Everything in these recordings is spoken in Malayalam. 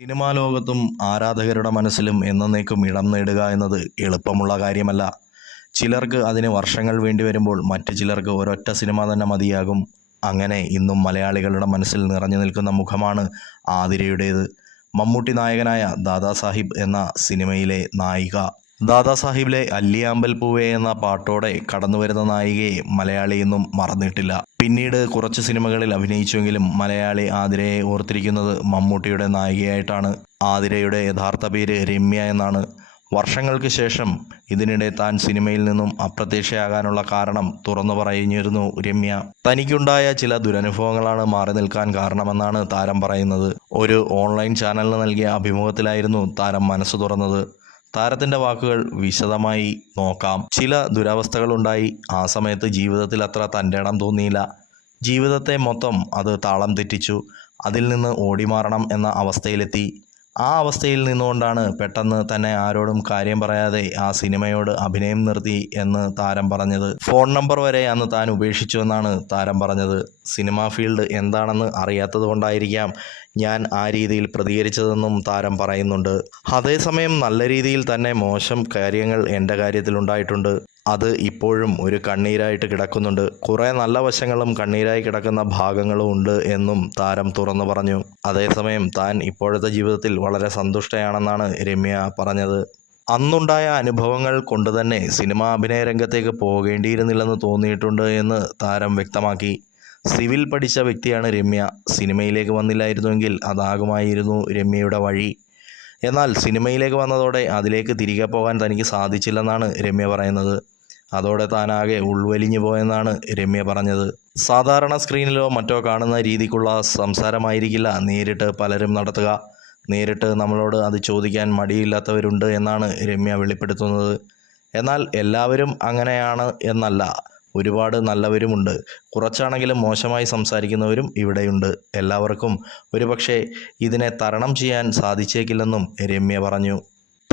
സിനിമാ ലോകത്തും ആരാധകരുടെ മനസ്സിലും എന്നേക്കും ഇടം നേടുക എന്നത് എളുപ്പമുള്ള കാര്യമല്ല. ചിലർക്ക് അതിന് വർഷങ്ങൾ വേണ്ടി വരുമ്പോൾ മറ്റു ചിലർക്ക് ഒരൊറ്റ സിനിമ തന്നെ മതിയാകും. അങ്ങനെ ഇന്നും മലയാളികളുടെ മനസ്സിൽ നിറഞ്ഞു നിൽക്കുന്ന മുഖമാണ് ആതിരയുടേത്. മമ്മൂട്ടി നായകനായ ദാദാസാഹിബ് എന്ന സിനിമയിലെ നായിക ദാദാ സാഹിബിലെ അല്ലിയാമ്പൽ പൂവേ എന്ന പാട്ടോടെ കടന്നുവരുന്ന നായികയെ മലയാളി ഇന്നും മറന്നിട്ടില്ല. പിന്നീട് കുറച്ച് സിനിമകളിൽ അഭിനയിച്ചുവെങ്കിലും മലയാളി ആതിരയെ ഓർത്തിരിക്കുന്നത് മമ്മൂട്ടിയുടെ നായികയായിട്ടാണ്. ആതിരയുടെ യഥാർത്ഥ പേര് രമ്യ എന്നാണ്. വർഷങ്ങൾക്ക് ശേഷം ഇതിനിടെ താൻ സിനിമയിൽ നിന്നും അപ്രത്യക്ഷയാകാനുള്ള കാരണം തുറന്നു പറഞ്ഞിരുന്നു രമ്യ. തനിക്കുണ്ടായ ചില ദുരനുഭവങ്ങളാണ് മാറി നിൽക്കാൻ കാരണമെന്നാണ് താരം പറയുന്നത്. ഒരു ഓൺലൈൻ ചാനലിന് നൽകിയ അഭിമുഖത്തിലായിരുന്നു താരം മനസ്സ് തുറന്നത്. താരത്തിന്റെ വാക്കുകൾ വിശദമായി നോക്കാം. ചില ദുരവസ്ഥകളുണ്ടായി. ആ സമയത്ത് ജീവിതത്തിൽ അത്ര തന്റെ ഇടം തോന്നിയില്ല. ജീവിതത്തെ മൊത്തം അത് താളം തെറ്റിച്ചു. അതിൽ നിന്ന് ഓടിമാറണം എന്ന അവസ്ഥയിലെത്തി. ആ അവസ്ഥയിൽ നിന്നുകൊണ്ടാണ് പെട്ടെന്ന് തന്നെ ആരോടും കാര്യം പറയാതെ ആ സിനിമയോട് അഭിനയം നിർത്തി എന്ന് താരം പറഞ്ഞത്. ഫോൺ നമ്പർ വരെ അന്ന് താൻ ഉപേക്ഷിച്ചുവെന്നാണ് താരം പറഞ്ഞത്. സിനിമാ ഫീൽഡ് എന്താണെന്ന് അറിയാത്തത് കൊണ്ടായിരിക്കാം ഞാൻ ആ രീതിയിൽ പ്രതികരിച്ചതെന്നും താരം പറയുന്നുണ്ട്. അതേസമയം നല്ല രീതിയിൽ തന്നെ മോശം കാര്യങ്ങൾ എന്റെ കാര്യത്തിൽ ഉണ്ടായിട്ടുണ്ട് അത് ഇപ്പോഴും ഒരു കണ്ണീരായിട്ട് കിടക്കുന്നുണ്ട്. കുറേ നല്ല വശങ്ങളും കണ്ണീരായി കിടക്കുന്ന ഭാഗങ്ങളും ഉണ്ട് എന്നും താരം തുറന്നു പറഞ്ഞു. അതേസമയം താൻ ഇപ്പോഴത്തെ ജീവിതത്തിൽ വളരെ സന്തുഷ്ടയാണെന്നാണ് രമ്യ പറഞ്ഞത്. അന്നുണ്ടായ അനുഭവങ്ങൾ കൊണ്ട് തന്നെ സിനിമാ അഭിനയ രംഗത്തേക്ക് പോകേണ്ടിയിരുന്നില്ലെന്ന് തോന്നിയിട്ടുണ്ട് എന്ന് താരം വ്യക്തമാക്കി. സിവിൽ പഠിച്ച വ്യക്തിയാണ് രമ്യ. സിനിമയിലേക്ക് വന്നില്ലായിരുന്നുവെങ്കിൽ അതാകുമായിരുന്നു രമ്യയുടെ വഴി. എന്നാൽ സിനിമയിലേക്ക് വന്നതോടെ അതിലേക്ക് തിരികെ പോകാൻ തനിക്ക് സാധിച്ചില്ലെന്നാണ് രമ്യ പറയുന്നത്. അതോടെ താനാകെ ഉൾവലിഞ്ഞു പോയെന്നാണ് രമ്യ പറഞ്ഞത്. സാധാരണ സ്ക്രീനിലോ മറ്റോ കാണുന്ന രീതിക്കുള്ള സംസാരമായിരിക്കില്ല. നേരിട്ട് പലരും നടത്തുക. നേരിട്ട് നമ്മളോട് അത് ചോദിക്കാൻ മടിയില്ലാത്തവരുണ്ട് എന്നാണ് രമ്യ വെളിപ്പെടുത്തുന്നത്. എന്നാൽ എല്ലാവരും അങ്ങനെയാണ് എന്നല്ല. ഒരുപാട് നല്ലവരുമുണ്ട്. കുറച്ചാണെങ്കിലും മോശമായി സംസാരിക്കുന്നവരും ഇവിടെയുണ്ട്. എല്ലാവർക്കും ഒരുപക്ഷെ ഇതിനെ തരണം ചെയ്യാൻ സാധിച്ചേക്കില്ലെന്നും രമ്യ പറഞ്ഞു.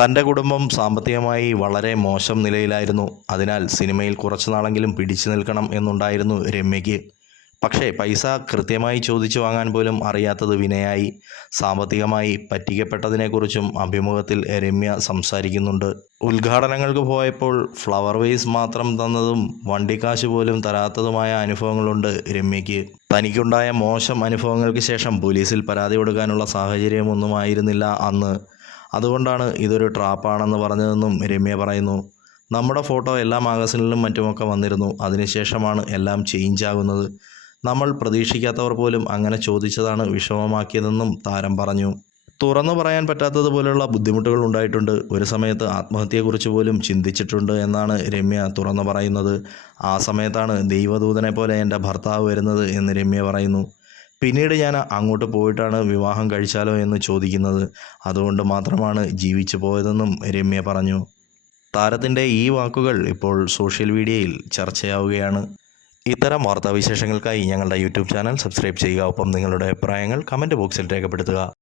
തന്റെ കുടുംബം സാമ്പത്തികമായി വളരെ മോശം നിലയിലായിരുന്നു. അതിനാൽ സിനിമയിൽ കുറച്ചു നാളെങ്കിലും പിടിച്ചു നിൽക്കണം എന്നുണ്ടായിരുന്നു രമ്യയ്ക്ക്. പക്ഷേ പൈസ കൃത്യമായി ചോദിച്ചു വാങ്ങാൻ പോലും അറിയാത്തത് വിനയായി. സാമ്പത്തികമായി പറ്റിക്കപ്പെട്ടതിനെക്കുറിച്ചും അഭിമുഖത്തിൽ രമ്യ സംസാരിക്കുന്നുണ്ട്. ഉദ്ഘാടനങ്ങൾക്ക് പോയപ്പോൾ ഫ്ലവർ വേസ് മാത്രം തന്നതും വണ്ടിക്കാശ് പോലും തരാത്തതുമായ അനുഭവങ്ങളുണ്ട് രമ്യയ്ക്ക്. തനിക്കുണ്ടായ മോശം അനുഭവങ്ങൾക്ക് ശേഷം പോലീസിൽ പരാതി കൊടുക്കാനുള്ള സാഹചര്യമൊന്നുമായിരുന്നില്ല അന്ന്. അതുകൊണ്ടാണ് ഇതൊരു ട്രാപ്പാണെന്ന് പറഞ്ഞതെന്നും രമ്യ പറയുന്നു. നമ്മുടെ ഫോട്ടോ എല്ലാ മാഗസിനിലും മറ്റുമൊക്കെ വന്നിരുന്നു. അതിനുശേഷമാണ് എല്ലാം ചേഞ്ച് ആകുന്നത് നമ്മൾ പ്രതീക്ഷിക്കാത്തവർ പോലും അങ്ങനെ ചോദിച്ചതാണ് വിഷമമാക്കിയതെന്നും താരം പറഞ്ഞു. തുറന്നു പറയാൻ പറ്റാത്തതുപോലുള്ള ബുദ്ധിമുട്ടുകൾ ഉണ്ടായിട്ടുണ്ട്. ഒരു സമയത്ത് ആത്മഹത്യയെക്കുറിച്ച് പോലും ചിന്തിച്ചിട്ടുണ്ട് എന്നാണ് രമ്യ തുറന്നു പറയുന്നത്. ആ സമയത്താണ് ദൈവദൂതനെ പോലെ എന്റെ ഭർത്താവ് വരുന്നത് എന്ന് രമ്യ പറയുന്നു. പിന്നീട് ഞാൻ അങ്ങോട്ട് പോയിട്ടാണ് വിവാഹം കഴിച്ചാലോ എന്ന് ചോദിക്കുന്നത്. അതുകൊണ്ട് മാത്രമാണ് ജീവിച്ചു പോയതെന്നും രമ്യ പറഞ്ഞു. താരത്തിന്റെ ഈ വാക്കുകൾ ഇപ്പോൾ സോഷ്യൽ മീഡിയയിൽ ചർച്ചയാവുകയാണ്. ഇത്തരം വാർത്താവിശേഷങ്ങൾക്കായി ഞങ്ങളുടെ യൂട്യൂബ് ചാനൽ സബ്സ്ക്രൈബ് ചെയ്യുക. ഒപ്പം നിങ്ങളുടെ അഭിപ്രായങ്ങൾ കമന്റ് ബോക്സിൽ രേഖപ്പെടുത്തുക.